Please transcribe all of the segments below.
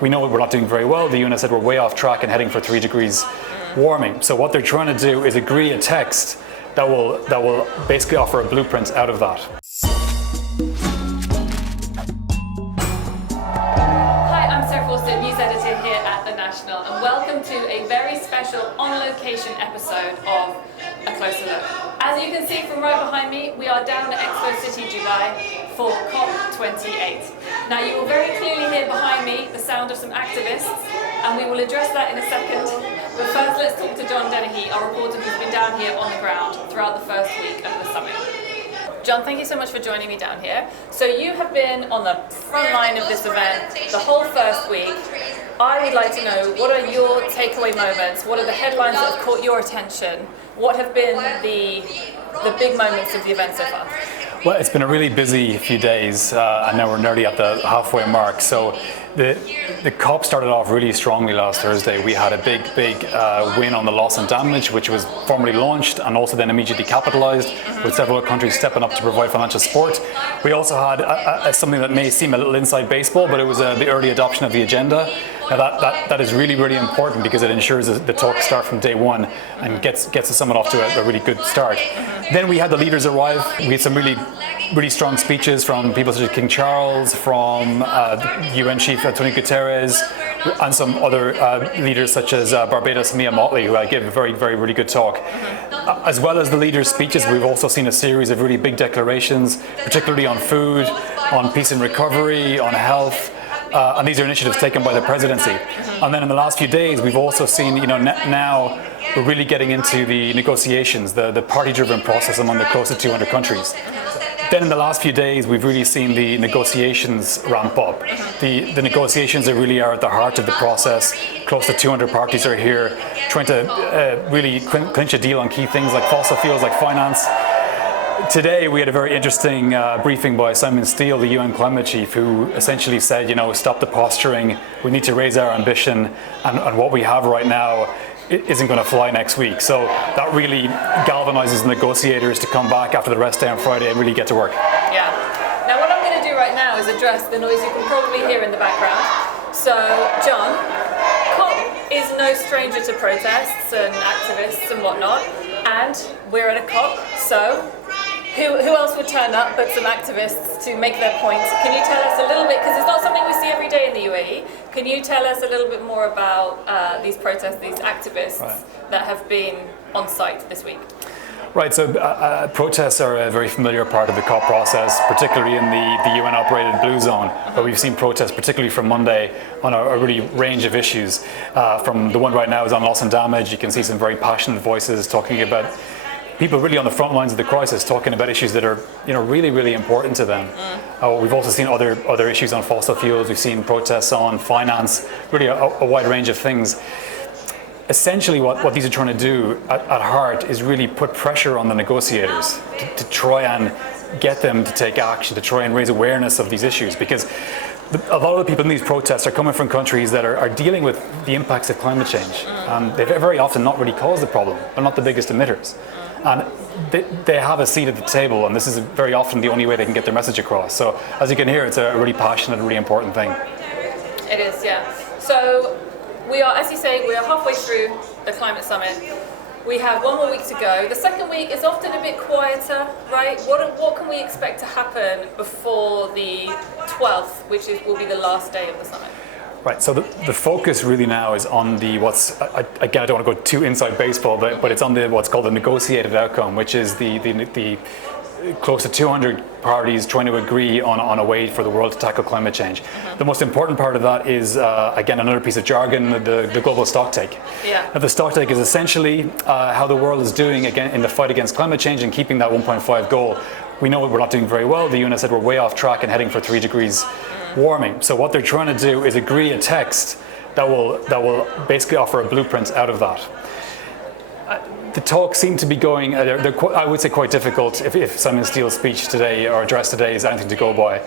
We know we're not doing very well. The UN has said we're way off track and heading for 3 degrees warming. So what they're trying to do is agree a text that will basically offer a blueprint out of that. Hi, I'm Sarah Forster, news editor here at The National, and welcome to a very special on-location episode of A Closer Look. As you can see from right behind me, we are down at Expo City, Dubai for Cop28. Now you will very clearly hear behind me the sound of some activists, and we will address that in a second. But first let's talk to John Dennehy, our reporter who's been down here on the ground throughout the first week of the summit. John, thank you so much for joining me down here. So you have been on the front line of this event the whole first week. I would like to know, what are your takeaway moments? What are the headlines that have caught your attention? What have been the big moments of the event so far? Well, it's been a really busy few days, and now we're nearly at the halfway mark. So the COP started off really strongly last Thursday. We had a big win on the loss and damage, which was formally launched and also then immediately capitalised, with several countries stepping up to provide financial support. We also had something that may seem a little inside baseball, but it was the early adoption of the agenda. Now that is really, really important because it ensures that the talks start from day one and gets the summit off to a really good start. Then we had the leaders arrive. We had some really strong speeches from people such as King Charles, from UN Chief Antonio Guterres, and some other leaders such as Barbados' Mia Mottley, who gave a really good talk. As well as the leaders' speeches, we've also seen a series of really big declarations, particularly on food, on peace and recovery, on health. And these are initiatives taken by the presidency. And then in the last few days, we've also seen, now we're really getting into the negotiations, the party-driven process among the close to 200 countries. Then in the last few days, we've really seen the negotiations ramp up. The negotiations that really are at the heart of the process. Close to 200 parties are here trying to really clinch a deal on key things like fossil fuels, like finance. Today we had a very interesting briefing by Simon Steele, the UN climate chief, who essentially said, stop the posturing, we need to raise our ambition, and what we have right now isn't going to fly next week. So that really galvanizes negotiators to come back after the rest day on Friday and really get to work. Yeah. Now what I'm going to do right now is address the noise you can probably hear in the background. So, John, COP is no stranger to protests and activists and whatnot, and we're at a COP, so who else would turn up but some activists to make their points? Can you tell us a little bit, because it's not something we see every day in the UAE, can you tell us a little bit more about these protests, these activists that have been on site this week? Right, so protests are a very familiar part of the COP process, particularly in the UN-operated Blue Zone. But we've seen protests, particularly from Monday, on a really range of issues. From the one right now is on loss and damage. You can see some very passionate voices talking about people really on the front lines of the crisis, talking about issues that are, really, really important to them. We've also seen other issues on fossil fuels. We've seen protests on finance, really a wide range of things. Essentially, what these are trying to do at heart is really put pressure on the negotiators to try and get them to take action, to try and raise awareness of these issues, because a lot of the people in these protests are coming from countries that are dealing with the impacts of climate change. They've very often not really caused the problem, but not the biggest emitters. And they have a seat at the table, and this is very often the only way they can get their message across. So as you can hear, it's a really passionate, really important thing. It is, yeah. So we are, as you say, we are halfway through the climate summit. We have one more week to go. The second week is often a bit quieter, right? What can we expect to happen before the 12th, which will be the last day of the summit? Right, so the focus really now is on again, I don't want to go too inside baseball, but it's on what's called the negotiated outcome, which is the close to 200 parties trying to agree on a way for the world to tackle climate change. The most important part of that is, again, another piece of jargon, the global stocktake. Yeah. Now, the stocktake is essentially how the world is doing again in the fight against climate change and keeping that 1.5 goal. We know we're not doing very well. The UN has said we're way off track and heading for 3 degrees warming. So what they're trying to do is agree a text that will basically offer a blueprint out of that. The talks seem to be going, I would say, quite difficult if Simon Steele's speech today or address today is anything to go by.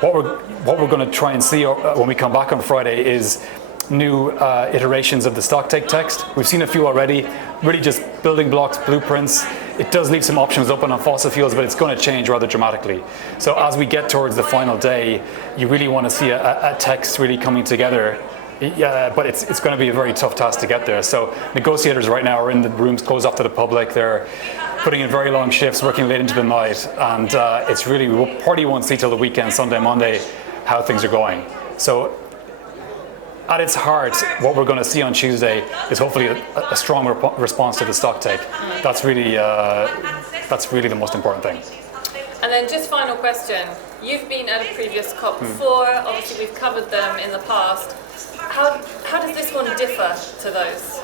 What we're going to try and see when we come back on Friday is new iterations of the stocktake text. We've seen a few already, really just building blocks, blueprints. It does leave some options open on fossil fuels, but it's going to change rather dramatically. So as we get towards the final day, you really want to see a text really coming together Yeah, but it's going to be a very tough task to get there. So negotiators right now are in the rooms closed off to the public. They're putting in very long shifts, working late into the night, and it's really, we probably won't see till the weekend, Sunday, Monday, how things are going. So at its heart, what we're going to see on Tuesday is hopefully a strong response to the stock take. That's really the most important thing. And then just final question. You've been at a previous COP before, obviously we've covered them in the past. How does this one differ to those?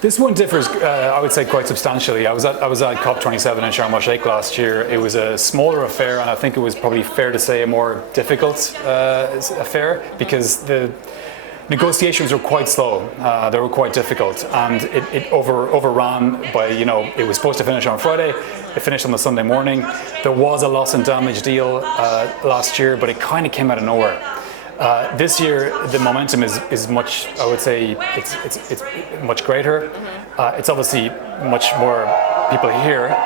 This one differs, I would say, quite substantially. I was at Cop28 in Sharm el-Sheikh last year. It was a smaller affair, and I think it was probably fair to say a more difficult affair, because the negotiations were quite slow. They were quite difficult, and it overran by, it was supposed to finish on Friday. It finished on the Sunday morning. There was a loss and damage deal last year, but it kind of came out of nowhere. This year, the momentum is much, I would say, it's much greater. It's obviously much more people here.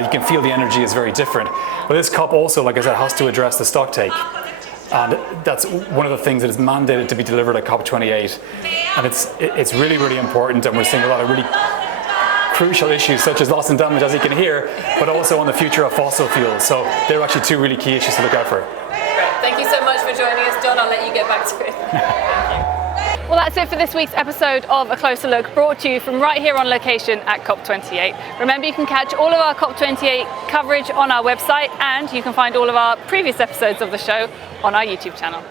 You can feel the energy is very different. But this COP also, like I said, has to address the stock take. And that's one of the things that is mandated to be delivered at Cop28. And it's really, really important, and we're seeing a lot of really crucial issues such as loss and damage, as you can hear, but also on the future of fossil fuels. So they're actually two really key issues to look out for. Great. Thank you so much for joining us, John. I'll let you get back to it. Thank you. Well, that's it for this week's episode of A Closer Look, brought to you from right here on location at Cop28. Remember, you can catch all of our Cop28 coverage on our website, and you can find all of our previous episodes of the show on our YouTube channel.